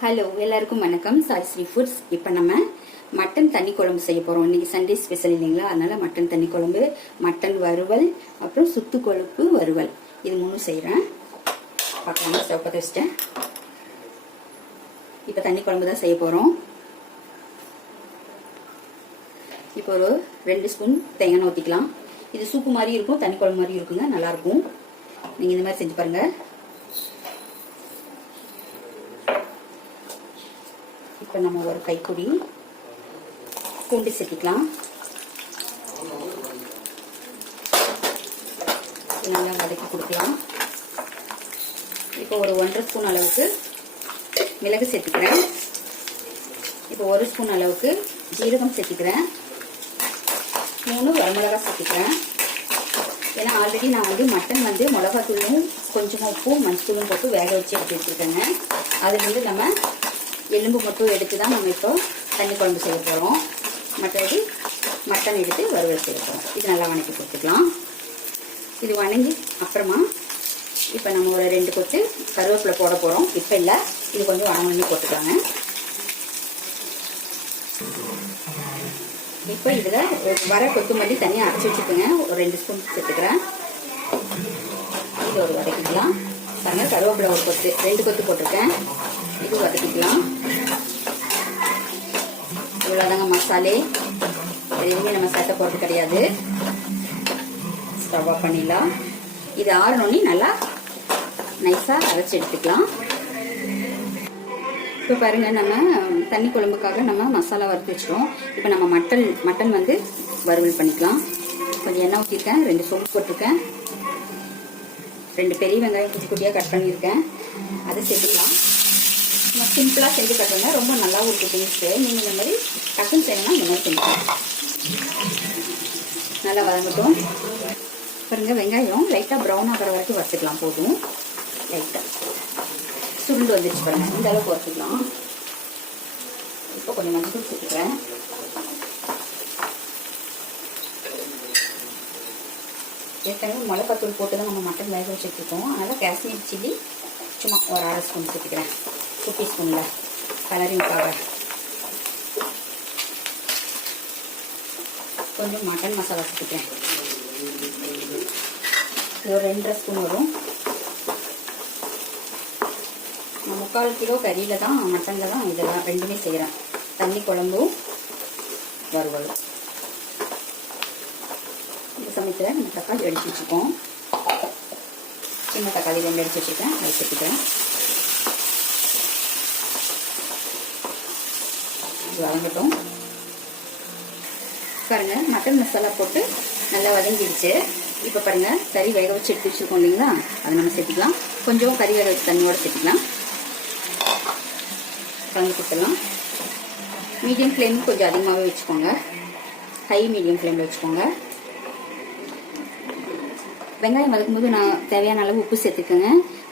Hello, எல்லாருக்கும் வணக்கம். Saisri foods. இப்போ நம்ம மட்டன் தண்ணி குழம்பு செய்ய போகிறோம். இன்னைக்கு சண்டே ஸ்பெஷல் இல்லைங்களா, அதனால மட்டன் தண்ணி குழம்பு, மட்டன் வறுவல், அப்புறம் சுத்து கொழுப்பு வறுவல், இது மூணும் செய்கிறேன். பார்க்கலாம். ஸ்டவ் பற்ற வச்சிட்டேன். இப்போ தண்ணி குழம்பு தான் செய்ய போகிறோம். இப்போ ஒரு 2 ஸ்பூன் தேங்காய் ஊற்றிக்கலாம். இது சூப்பு மாதிரி இருக்கும், தண்ணி குழம்பு மாதிரி இருக்குங்க, நல்லாயிருக்கும். நீங்கள் இந்த மாதிரி செஞ்சு பாருங்கள். இப்போ நம்ம ஒரு கைப்பிடி பூண்டு சேர்த்துக்கலாம். நல்லா வதக்கி கொடுக்கலாம். இப்போ ஒரு 1.5 ஸ்பூன் அளவுக்கு மிளகு சேர்த்துக்கிறேன். இப்போ 1 ஸ்பூன் அளவுக்கு ஜீரகம் சேர்த்துக்கிறேன். 3 வரமிளகாய் சேர்த்துக்கிறேன். ஏன்னா ஆல்ரெடி நான் மட்டன் மிளகாத்தூளும் கொஞ்சமாக உப்பும் மஞ்சத்தூளும் போட்டு வேக வச்சு எடுத்து வச்சுருக்கேங்க. அதுலேருந்து நம்ம எலும்பு மட்டும் எடுத்து தான் நம்ம இப்போ தண்ணி குழம்பு செய்ய போகிறோம். மட்டன் எடுத்து வறுவல் செய்ய போகிறோம். இது நல்லா வணக்கி கொடுத்துக்கலாம். இது வணங்கி அப்புறமா இப்போ நம்ம ஒரு 2 கொத்து கருவேப்பிலை போட போகிறோம். இப்போ இல்லை, இது கொஞ்சம் வணங்கி போட்டுக்கலாங்க. இப்போ இதில் வர கொத்தமல்லி தனியாக அரைச்சி வச்சுக்கோங்க. ஒரு 2 ஸ்பூன் சேர்த்துக்கிறேன். இது ஒரு வதக்கிக்கலாம். பாருங்க, கருவேப்பிலை ஒரு கொத்து, 2 கொத்து போட்டிருக்கேன். இது வதக்கிக்கலாம். இவ்வளோதாங்க மசாலே. எதுவுமே நம்ம சேர்த்த போகிறது கிடையாது. ஸ்டவ் ஆஃப் பண்ணிடலாம். இது ஆறணுன்னே நல்லா நைஸாக அரைச்சி எடுத்துக்கலாம். இப்போ பாருங்கள், நம்ம தண்ணி குழம்புக்காக நம்ம மசாலா வறுத்து வச்சிட்டோம். இப்போ நம்ம மட்டன் வறுவல் பண்ணிக்கலாம். கொஞ்சம் எண்ணெய் ஊற்றிருக்கேன். 2 சோம்பு போட்டிருக்கேன். 2 பெரிய வெங்காயம் குட்டி குட்டியாக கட் பண்ணியிருக்கேன். அதை சேர்த்துக்கலாம். நம்ம சிம்பிளாக செஞ்சு கட்டுங்க, ரொம்ப நல்லாவும் இருக்குது டேஸ்ட்டு. நீங்கள் இந்த மாதிரி டக்குன்னு செய்யணும்னா இந்த மாதிரி செஞ்சுக்கலாம். நல்லா வதங்கட்டும். பாருங்க, வெங்காயம் லைட்டாக ப்ரௌன் ஆகிற வரைக்கும் வறுத்துக்கலாம். போதும், லைட்டாக சுருண்டு வந்துச்சு பாருங்க, இந்த அளவுக்கு வறுத்துக்கலாம். இப்போ கொஞ்சம் மஞ்சள் சேர்த்துக்கிறேன். ஏற்கனவே மிளகாத்தூள் போட்டு தான் நம்ம மட்டன் வேக வச்சுருக்கோம். அதனால் காஷ்மீர் சில்லி சும்மா ஒரு 1/2 ஸ்பூன் சேர்த்துக்கிறேன். குட்டி ஸ்பூனில் கலரிங்காக. கொஞ்சம் மட்டன் மசாலா சேர்த்துக்கிறேன். இது ஒரு 2.5 ஸ்பூன் வரும். நான் 3/4 கிலோ கறியில் தான், மட்டனில் தான் இதெல்லாம் ரெண்டுமே செய்கிறேன். தண்ணி குழம்பும் வறுவலும். இந்த சமயத்தில் நம்ம தக்காளி அடித்து வச்சுருக்கோம். சின்ன தக்காளி 2 அடித்து வச்சுருக்கேன். அதை சேர்த்துக்கிறேன். வதங்கட்டும். பாருங்க, மட்டன் மசாலா போட்டு நல்லா வதங்கிடுச்சு. இப்போ பாருங்க, கறி வேக வச்சு எடுத்து வச்சுருக்கோம் இல்லைங்களா, அதை நம்ம சேர்த்துக்கலாம். கொஞ்சம் கறி வேக வச்சு தண்ணியோடு சேர்த்துக்கலாம். கலந்து கொடுத்துடலாம். மீடியம் ஃப்ளேம் கொஞ்சம் அதிகமாகவே வச்சுக்கோங்க. ஹை மீடியம் ஃப்ளேமில் வச்சுக்கோங்க. வெங்காயம் வதக்கும்போது நான் தேவையான அளவு உப்பு சேர்த்துக்கேங்க.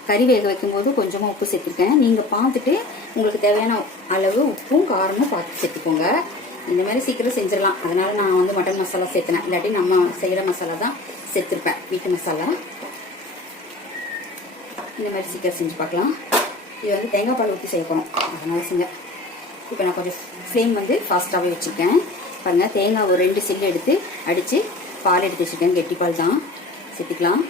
கறி வேக வைக்கும்போது கொஞ்சமாக உப்பு சேர்த்துருக்கேன். நீங்கள் பார்த்துட்டு உங்களுக்கு தேவையான அளவு உப்பும் காரமும் பார்த்து சேர்த்துக்கோங்க. இந்த மாதிரி சீக்கிரம் செஞ்சிடலாம். அதனால் நான் மட்டன் மசாலா சேர்த்துனேன். இல்லாட்டி நம்ம செய்கிற மசாலா தான் சேர்த்துருப்பேன், வீட்டு மசாலா. இந்த மாதிரி சீக்கிரம் செஞ்சு பார்க்கலாம். இது தேங்காய் பால் ஊற்றி செய்ய போகிறோம், அதனால் செஞ்சேன். இப்போ நான் கொஞ்சம் ஃப்ளேம் ஃபாஸ்ட்டாகவே வச்சுருக்கேன். பாருங்கள், தேங்காய் ஒரு 2 சில்லு எடுத்து அடித்து பால் எடுத்து வச்சுருக்கேன். கெட்டி பால் தான். சேர்த்துக்கலாம்.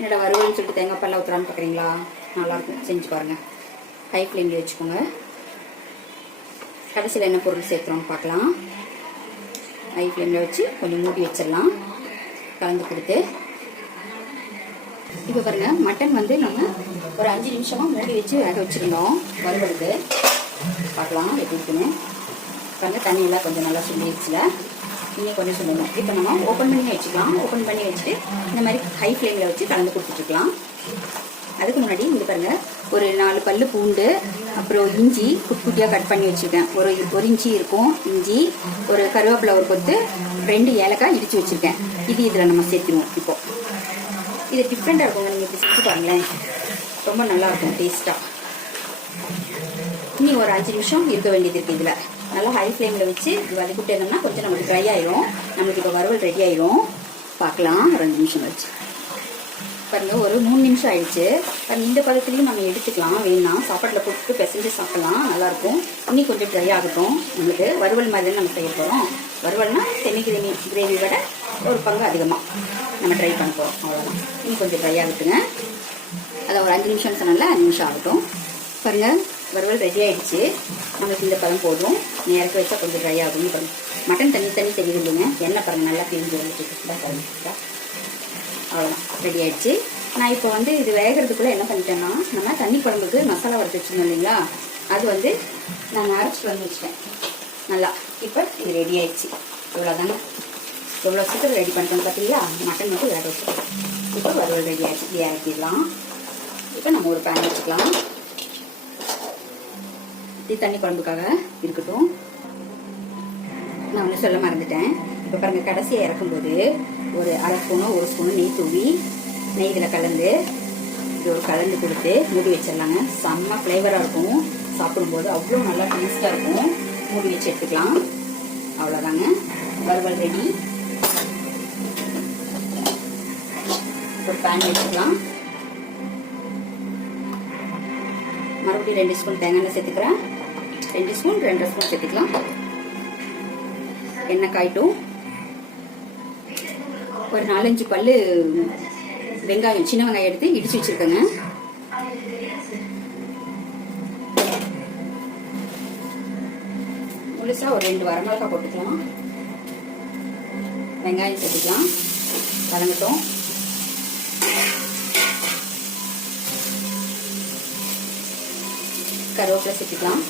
என்னோட வறுவல்னு சொல்லிட்டு தேங்காய் பால் ஊற்றுறான்னு பார்க்குறீங்களா? நல்லாயிருக்கும், செஞ்சு பாருங்கள். ஹை ஃப்ளேமில் வச்சுக்கோங்க. கடைசியில் என்ன பொருள் சேர்த்துறோம் பார்க்கலாம். ஹை ஃப்ளேமில் வச்சு கொஞ்சம் மூடி வச்சிடலாம், கலந்து கொடுத்து. இப்போ பாருங்கள், மட்டன் நம்ம ஒரு 5 நிமிஷமாக மூடி வச்சு வேக வச்சுருந்தோம். வறுவலுக்கு பார்க்கலாம் எப்படி இருக்குன்னு. பாருங்கள், தண்ணியெல்லாம் கொஞ்சம் நல்லா சுண்டிடுச்சுல. இன்னும் கொஞ்சம் சொல்லணும். இப்போ நம்ம ஓப்பன் பண்ணி வச்சுக்கலாம். ஓப்பன் பண்ணி வச்சுட்டு இந்த மாதிரி ஹை ஃப்ளேமில் வச்சு கலந்து கொடுத்துட்ருக்கலாம். அதுக்கு முன்னாடி இங்கே பாருங்கள், ஒரு 4 பல்லு பூண்டு, அப்புறம் இஞ்சி குட்டி குட்டியாக கட் பண்ணி வச்சுருக்கேன். ஒரு இஞ்சி இருக்கும் இஞ்சி, ஒரு கருவேப்பிலை ஒரு கொத்து, 2 ஏலக்காய் இடித்து வச்சுருக்கேன். இது இதில் நம்ம சேர்த்துருவோம். இப்போது இது டிஃப்ரெண்ட்டாக இருக்குங்க. நீங்கள் இப்படி செஞ்சு பாருங்களேன், ரொம்ப நல்லாயிருக்கும் டேஸ்ட்டாக. இன்னும் ஒரு 5 நிமிஷம் இருக்க வேண்டியது இருக்குது. இதில் நல்லா ஹை ஃப்ளேமில் வச்சு வதக்கிட்டு இருந்தோம்னா கொஞ்சம் நம்மளுக்கு ட்ரை ஆயிரும். நம்மளுக்கு இப்போ வறுவல் ரெடி ஆயிரும். பார்க்கலாம். 2 நிமிஷம் வச்சு பாருங்க ஒரு 3 நிமிஷம் ஆயிடுச்சு. இந்த பதத்துலையும் நம்ம எடுத்துக்கலாம். வேணா சாப்பாட்டில் போட்டு பிசைஞ்சு சாப்பிடலாம், நல்லாயிருக்கும். இன்னும் கொஞ்சம் ட்ரை ஆகட்டும். உங்களுக்கு வறுவல் மாதிரி தான் நம்ம செய்ய போகிறோம். வறுவல்னா செமி கிரேவி விட ஒரு பங்கு அதிகமாக நம்ம ட்ரை பண்ண போகிறோம். அவ்வளோதான். இன்னும் கொஞ்சம் ட்ரை ஆகட்டுங்க. அதை ஒரு 5 நிமிஷம் சொன்னால 5 நிமிஷம் ஆகட்டும். பாருங்கள் வறுவல் ரெடி ஆகிடுச்சு. நம்மளுக்கு இந்த பழம் போதும். நீ இறக்க வச்சா கொஞ்சம் ட்ரை ஆகும். பாருங்கள் மட்டன் தண்ணி தெரியுது இல்லைங்க. எண்ணெய் பாருங்கள் நல்லா பிரிஞ்சு வந்துட்டு பாருங்க. அவ்வளோதான் ரெடி ஆகிடுச்சு. நான் இப்போ இது வேகிறதுக்குள்ளே என்ன பண்ணிட்டேன்னா, நம்ம தண்ணி குழம்புக்கு மசாலா வறுத்து வச்சுருந்தோம் இல்லைங்களா, அது நான் அரைச்சிட்டு வந்து வச்சுட்டேன் நல்லா. இப்போ இது ரெடி ஆகிடுச்சு. இவ்வளோதாங்க. எவ்வளோ சீக்கிரம் ரெடி பண்ணிட்டோம் பார்த்தீங்களா. மட்டன் மட்டும் வேக வச்சுருக்கோம். இப்போ வறுவல் ரெடி ஆகிடுச்சு. இப்படி இறக்கிடலாம். இப்போ நம்ம ஒரு பேன் வச்சுக்கலாம். இது தண்ணி குழம்புக்காக இருக்கட்டும். நான் ஒன்றும் சொல்ல மறந்துட்டேன். இப்போ பாருங்கள் கடைசியாக இறக்கும்போது ஒரு அரை ஸ்பூனோ 1 ஸ்பூனோ நெய் தூவி நெய் இதில் கலந்து இது ஒரு கலந்து கொடுத்து மூடி வச்சிடலாங்க. செம்ம ஃப்ளேவராக இருக்கும். சாப்பிடும்போது அவ்வளோ நல்லா டேஸ்ட்டாக இருக்கும். மூடி வச்சு எடுத்துக்கலாம். அவ்வளோதாங்க, வறுவல் ரெடி. ஒரு பேன் வச்சுக்கலாம். மறுபடியும் 2 ஸ்பூன் தேங்காய் எண்ணெய் சேர்த்துக்கிறேன். 2 ஸ்பூன் 2.5 ஸ்பூன் சேர்த்துக்கலாம். எண்ணெய் காய்ட்டும். ஒரு 4-5 பல்லு வெங்காயம், சின்ன வெங்காயம் எடுத்து இடிச்சு வச்சிருக்கேங்க. முழுசா ஒரு 2 வரமிளகாய் போட்டுக்கலாம். வெங்காயம் சேர்த்துக்கலாம். வதங்கட்டும். கருவேப்பிலை சேர்த்துக்கலாம்.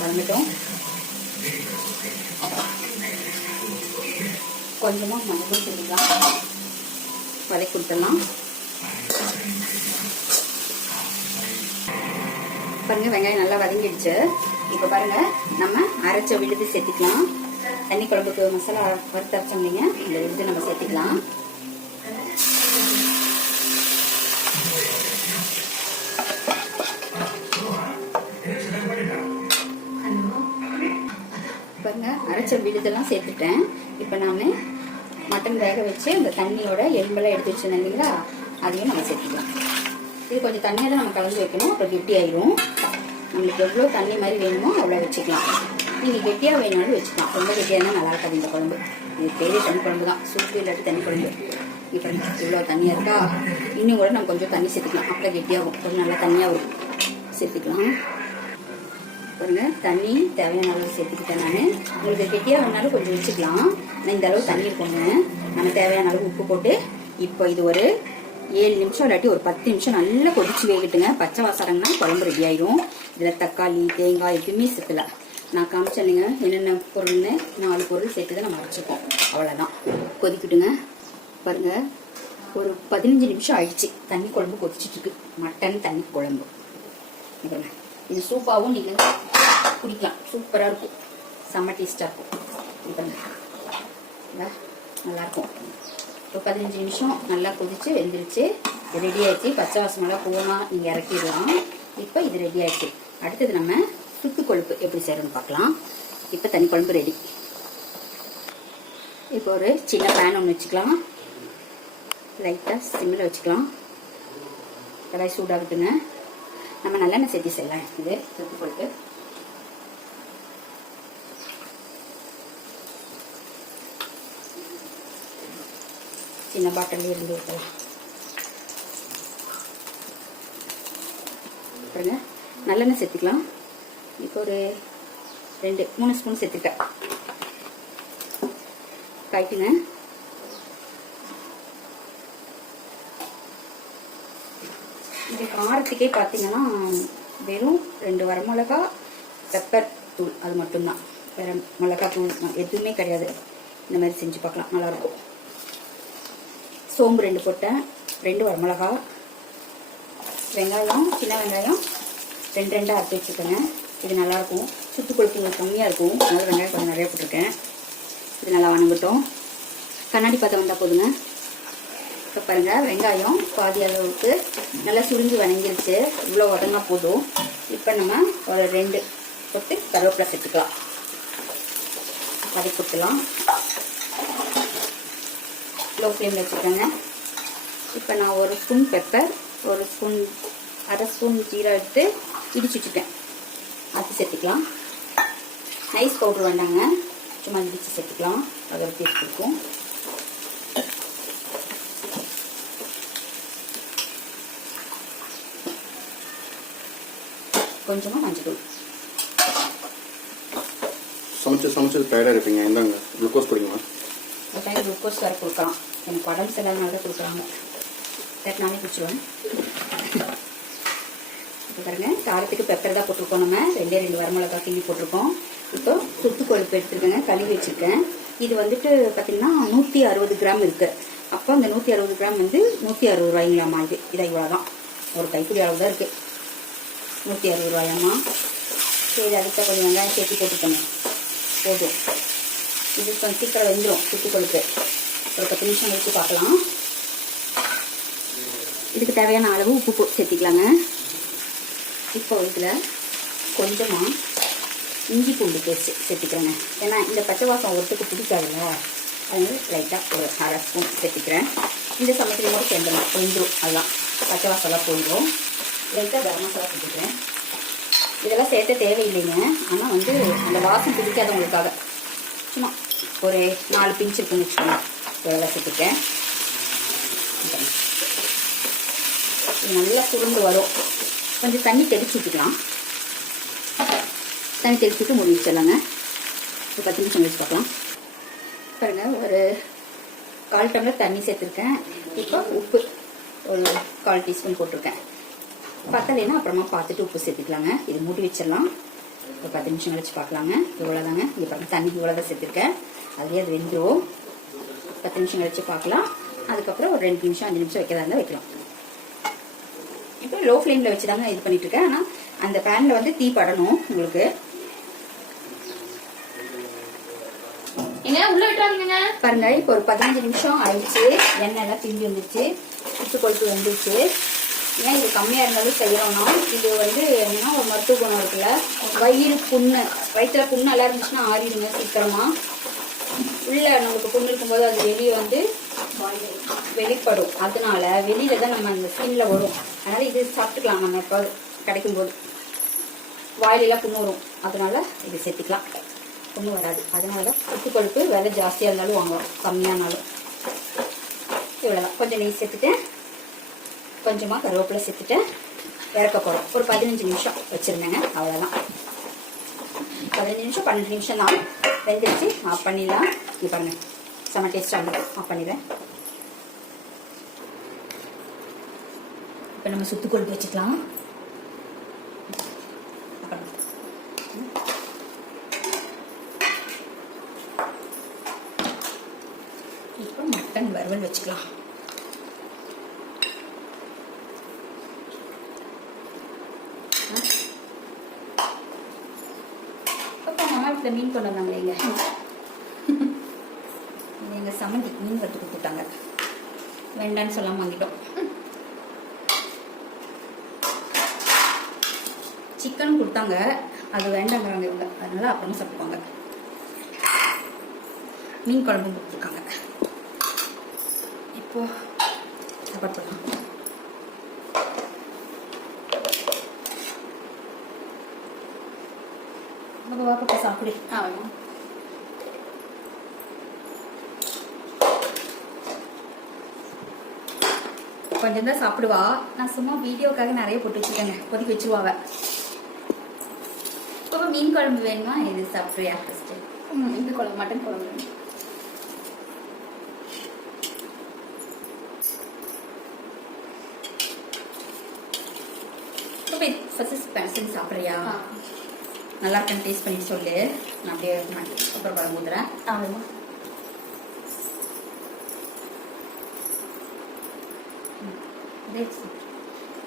வதங்கட்டும். கொஞ்சமாக மஞ்சள் சேர்த்துக்கலாம். வதக்கி கொடுத்துடலாம். பாருங்க வெங்காயம் நல்லா வதங்கிடுச்சு. இப்போ பாருங்க நம்ம அரைச்ச விழுது சேர்த்துக்கலாம். தண்ணி குழம்புக்கு மசாலா வறுத்து அரைச்சோம் இல்லைங்க, இந்த விழுது நம்ம சேர்த்துக்கலாம். பாருங்க அரைச்ச விழுதெல்லாம் சேர்த்துட்டேன். இப்போ நான் மட்டன் வேக வச்சு அந்த தண்ணியோட எலும்பெல்லாம் எடுத்து வச்சிருந்தேன் இல்லைங்களா, அதையும் நம்ம சேர்த்துக்கலாம். இது கொஞ்சம் தண்ணியாக தான் நம்ம கலந்து வைக்கணும். அப்புறம் கெட்டி ஆயிரும். நம்மளுக்கு எவ்வளோ தண்ணி மாதிரி வேணுமோ அவ்வளோ வச்சுக்கலாம். நீங்கள் கெட்டியாக வேணும்னாலும் வச்சுக்கலாம். ரொம்ப கெட்டியாக இருந்தால் நல்லா இருக்காது இந்த குழம்பு. இது பெரிய தண்ணி குழம்பு தான், சூப்பு இல்லாட்டி தண்ணி குழம்பு. இப்போ இவ்வளோ தண்ணியாக இருக்கா, இன்னும் கூட நம்ம கொஞ்சம் தண்ணி சேர்த்துக்கலாம். அப்புறம் கெட்டியாகும். கொஞ்சம் நல்லா தண்ணியாக வரும். சேர்த்துக்கலாம். பாருங்க தண்ணி தேவையான அளவு சேர்த்துக்கிட்டேன். நான் உங்களுக்கு கெட்டியாக வேணாலும் கொஞ்சம் வச்சுக்கலாம். நான் இந்த அளவு தண்ணி இருக்கோங்க. நம்ம தேவையான அளவு உப்பு போட்டு இப்போ இது ஒரு 7 நிமிஷம் இல்லாட்டி ஒரு 10 நிமிஷம் நல்லா கொதிச்சு வேகட்டுங்க. பச்சை வாசனைங்கன்னா குழம்பு ரெடி ஆயிரும். இதில் தக்காளி தேங்காய் எதுவுமே சேர்த்துல. நான் காமிச்சேன் இல்லைங்க என்னென்ன பொருள்னு. 4 பொருள் சேர்த்து தான் நம்ம அரைச்சிப்போம். அவ்வளோதான். கொதிக்கிட்டுங்க. பாருங்க ஒரு 15 நிமிஷம் ஆயிடுச்சு. தண்ணி குழம்பு கொதிச்சுட்டு இருக்கு. மட்டன் தண்ணி குழம்பு. இது சூப்பாகவும் நீங்கள் குடிக்கலாம். சூப்பராக இருக்கும். செம்ம டேஸ்டாக இருக்கும். இப்போ நல்லாயிருக்கும். இப்போ 15 நிமிஷம் நல்லா கொதிச்சு வெந்துருச்சு. ரெடி ஆயிடுச்சு. பச்சை வாசமெல்லாம் போனால் நீங்கள் இறக்கிடலாம். இப்போ இது ரெடி ஆயிடுச்சு. அடுத்தது நம்ம சுத்து கொழுப்பு எப்படி செய்யணும்னு பார்க்கலாம். இப்போ தண்ணி குழம்பு ரெடி. இப்போ ஒரு சின்ன பேன் ஒன்று வச்சுக்கலாம். லைட்டாக சிம்மில் வச்சுக்கலாம். கடாய் சூடாகுதுங்க. நம்ம நல்லெண்ணெய் சேர்த்து செய்யலாம். இது சுத்து கொழுப்பு. சின்ன பாட்டில் இருந்து ஊற்றலாம். பாருங்க நல்லெண்ணெய் சேர்த்துக்கலாம். இப்போ ஒரு 2-3 ஸ்பூன் சேர்த்துட்டேன். காய்ட்டுங்க. இது காரத்துக்கே பார்த்தீங்கன்னா வெறும் 2 வரமிளகா, பெப்பர் தூள், அது மட்டும்தான். வேற மிளகா தூள் எதுவுமே கிடையாது. இந்த மாதிரி செஞ்சு பார்க்கலாம், நல்லாயிருக்கும். சோம்பு 2 போட்டேன். 2 வரமிளகா, வெங்காயம் சின்ன வெங்காயம் 2 அரைச்சி வச்சுக்கோங்க. இது நல்லாயிருக்கும். சுத்து கொழுப்பு கம்மியாக இருக்கும். அதனால வெங்காயம் கொஞ்சம் நிறையா போட்டிருக்கேன். இது நல்லா வணங்கட்டும். கண்ணாடி பார்த்தா வந்தால் போதுங்க. இப்போ பாருங்கள் வெங்காயம் பாதி அளவுக்கு நல்லா சுருங்கி வணங்கிருச்சு. இவ்வளோ வதங்கினா போதும். இப்போ நம்ம ஒரு 2 போட்டு கருவேப்பிலை சேர்த்துக்கலாம். வதக்கி கொடுத்துலாம். லோ ஃப்ளேமில் வச்சுக்கோங்க. இப்போ நான் ஒரு ஸ்பூன் பெப்பர், ஒரு ஸ்பூன் அரை ஸ்பூன் ஜீரா எடுத்து இடிச்சு வச்சுட்டேன். அது சேர்த்துக்கலாம். நைஸ் பவுடர் வேண்டாங்க, சும்மா இடிச்சு சேர்த்துக்கலாம். அது ஒரு டேஸ்ட் இருக்கும். கொஞ்சமாக மஞ்சள். சமைச்சு டயர்டாக இருப்பீங்க, இந்தாங்க குளுக்கோஸ் குடிங்களா? ஒரு டைம் குளுக்கோஸ் வேறு கொடுக்கலாம். எனக்கு உடம்பு சரியில்லாதனால தான் கொடுக்குறாங்க. சரி, நானே குடிச்சுவேன். இப்போ பாருங்க, காரத்துக்கு பெப்பர் தான் போட்டிருக்கோம். நம்ம 2 வரமிளகா கிள்ளி போட்டிருக்கோம். இப்போ சுத்து கொழுப்பு எடுத்துருக்கேங்க, கழுவி வச்சுருக்கேன். இது வந்துட்டு பார்த்தீங்கன்னா 160 கிராம் இருக்குது. அப்போ அந்த 160 கிராம் வந்து 160 ரூபாய்ங்களாம்மா. இதை இவ்வளோதான், ஒரு கைப்பிடி அளவு தான் இருக்குது. 160 ரூபாயாம்மா. சரி, அதுக்கு கொஞ்சம் வெங்காயம் சேர்த்து போட்டுக்கோங்க, போதும். இது கொஞ்சம் சீக்கிரம் வெந்துடும் சுத்து கொழுப்பு. ஒரு 10 நிமிஷம் கழிச்சு பார்க்கலாம். இதுக்கு தேவையான அளவு உப்பு சேர்த்திக்கலாங்க. இப்போ இதில் கொஞ்சமாக இஞ்சி பூண்டு பேஸ்ட் சேர்த்துக்கிறேங்க. ஏன்னா இந்த பச்சை வாசம் ஒருத்துக்கு பிடிக்காதுல்ல, அதனால லைட்டாக ஒரு அரை ஸ்பூன் சேர்த்துக்கிறேன். இந்த சமயத்தில் கூட சேர்ந்துடலாம், கொஞ்சம் அதெல்லாம் பச்சை வாசம்லாம் போயிடும். லைட்டாக கரம் மசாலா சேர்த்துக்கிறேன். இதெல்லாம் சேர்த்த தேவையில்லைங்க, ஆனால் வந்து அந்த வாசம் பிடிக்காதவங்களுக்காக சும்மா ஒரு 4 பிஞ்ச் இருக்குன்னு வச்சுக்கோங்க. இதெல்லாம் சேர்த்துக்கிறேன். இது நல்லா சுருண்டு வரும். கொஞ்சம் தண்ணி தெளிச்சு விட்டுக்கலாம். தண்ணி தெளிச்சுட்டு மூடி வச்சிடலாங்க. ஒரு 10 நிமிஷம் கழிச்சு பார்க்கலாம். பாருங்க, ஒரு 1/4 டம்ளர் தண்ணி சேர்த்துருக்கேன். இப்போ உப்பு ஒரு 1/4 டீஸ்பூன் போட்டிருக்கேன். பத்தலைன்னா அப்புறமா பார்த்துட்டு உப்பு சேர்த்துக்கலாங்க. இது மூடி வச்சிடலாம். ஒரு 10 நிமிஷம் கழிச்சு பார்க்கலாங்க. இவ்வளோதாங்க. இங்கே பாருங்க, தண்ணி இவ்வளோதான் சேர்த்துருக்கேன். அதுலேயே அது வெந்துடும். 10 நிமிஷம் கழிச்சு பார்க்கலாம். அதுக்கப்புறம் ஒரு 2 நிமிஷம் 5 நிமிஷம் வைக்கிறதா இருந்தால் வைக்கலாம். இப்போ லோ ஃப்ளேமில் வச்சு தாங்க இது பண்ணிட்டு இருக்கேன். ஆனால் அந்த பேனில் வந்து தீ படணும் உங்களுக்கு. உள்ள விட்டுறாதீங்க பாருங்க, இப்போ ஒரு 15 நிமிஷம் ஆயிடுச்சு. எண்ணெய் எல்லாம் திரும்பி வந்துச்சு, சுத்து கொழுப்பு வந்துச்சு. ஏன் இது கம்மியாக இருந்தாலும் செய்யறோம்னா, இது வந்து என்னன்னா ஒரு மருத்துவ குணம் இருக்குல்ல. வயிறு புண்ணு, வயிற்றுல புண்ணு எல்லாம் இருந்துச்சுன்னா ஆறிடுங்க சீக்கிரமா. உள்ள நமக்கு புண்ணு இருக்கும்போது அது வெளியே வந்து வெளிப்படும். அதனால வெளியில தான் நம்ம அந்த ஸ்கின்ல வரும். அதனால இது சாப்பிட்டுக்கலாம் நம்ம எப்போ கிடைக்கும் போது. வாயிலெல்லாம் புண்ணு வரும், அதனால இது சேர்த்துக்கலாம். புண்ணு வராது. அதனால தான் சுத்து கொழுப்பு விலை ஜாஸ்தியாக இருந்தாலும் வாங்குவோம், கம்மியானாலும். இவ்வளோதான். கொஞ்சம் நெய் சேர்த்துட்டேன், கொஞ்சமாக கருவேப்பிலை சேர்த்துட்டு இறக்க போகிறோம். ஒரு 15 நிமிஷம் வச்சுருந்தேங்க, அவ்வளோதான். 15 நிமிஷம் 12 நிமிஷம் தான் வெந்துருச்சு. ஆஃப் பண்ணிடலாம். இது பாருங்க, செம்ம டேஸ்ட்டாக இருக்கும். ஆஃப் பண்ணிடுறேன். இப்போ நம்ம சுத்து கொழுப்பு வச்சுக்கலாம். இப்போ மட்டன் வறுவல் வச்சுக்கலாம். இந்த மீன் கொண்டு வந்தாங்களே எங்க சம்மந்தி மீன் வறுத்து கொடுத்துட்டாங்க. வேண்டான்னு சொல்லாம வாங்கிட்டோம். சிக்கன் கொடுத்தாங்க, அது வேண்டாங்கிறாங்க இவங்க, அதனால அப்புறமா சாப்பிடுவாங்க. மீன் குழம்பு கொடுத்துருக்காங்க. இப்போ சாப்பாடு பண்ணலாம். பாப்பா சாப்பிடு. கொஞ்சம் தான் சாப்பிடுவா. நான் சும்மா வீடியோக்காக நிறைய போட்டு வச்சுக்கேங்க, கொதிக்க வச்சிருவாவ. இப்போ மீன் குழம்பு வேணுமா? இது சாப்பிட்றியா? ஃபர்ஸ்ட் இந்த குழம்பு, மட்டன் குழம்பு. ஃபர்ஸ்ட் சாப்பிட்றியா? நல்லா இருக்குன்னு டேஸ்ட் பண்ணி சொல்லு. நான் அப்படியே அப்புறம் குழம்பு ஊத்துறேன். ஆமாம்,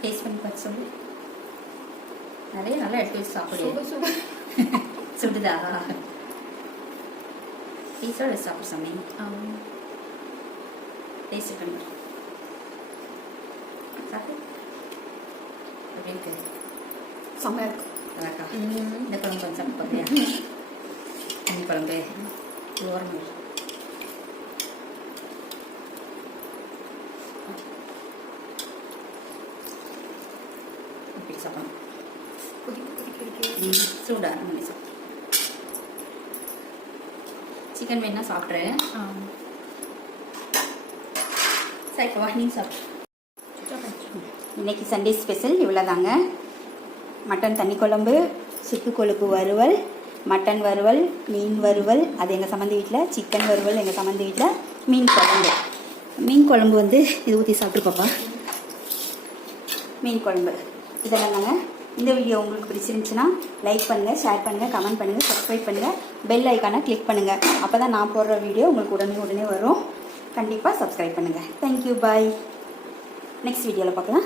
டேஸ்ட் பண்ணி பார்த்து சொல்லு. நிறைய நல்லா எடுத்து வச்சு சாப்பிடு. சுடுதா? பீஸோட வச்சு சாப்பிட சொன்னீங்க. டேஸ்ட் பண்ணி சாப்பிடு. எப்படி இருக்கு? செம்மையா இருக்கும். அதாக்கா, இந்த குழம்பு கொஞ்சம் சாப்பிட்டு பார்க்குறியா? மீன் குழம்பு ஓரம் சூடாக மணி சிக்கன் வேணா சாப்பிட்றேன். சரி வா நீங்கள் சாப்பிட்றேன். இன்னைக்கு சண்டே ஸ்பெஷல் இவ்வளோதாங்க. மட்டன் தண்ணி குழம்பு, சுட்டு கொழுப்பு வறுவல், மட்டன் வறுவல், மீன் வறுவல், அது எங்கள் சம்மந்தி வீட்டில். சிக்கன் வறுவல் எங்கள் சம்மந்தி வீட்டில். மீன் குழம்பு. மீன் குழம்பு வந்து இது ஊற்றி சாப்பிட்டு பாப்பா. மீன் குழம்பு இதெல்லாம் தாங்க. இந்த வீடியோ உங்களுக்கு பிடிச்சிருந்துச்சுன்னா லைக் பண்ணுங்கள், ஷேர் பண்ணுங்கள், கமெண்ட் பண்ணுங்கள், சப்ஸ்கிரைப் பண்ணுங்கள், பெல் ஐக்கானை கிளிக் பண்ணுங்கள். அப்போ தான் நான் போடுற வீடியோ உங்களுக்கு உடனே வரும். கண்டிப்பாக சப்ஸ்கிரைப் பண்ணுங்கள். தேங்க்யூ, பாய். நெக்ஸ்ட் வீடியோவில் பார்க்கலாம்.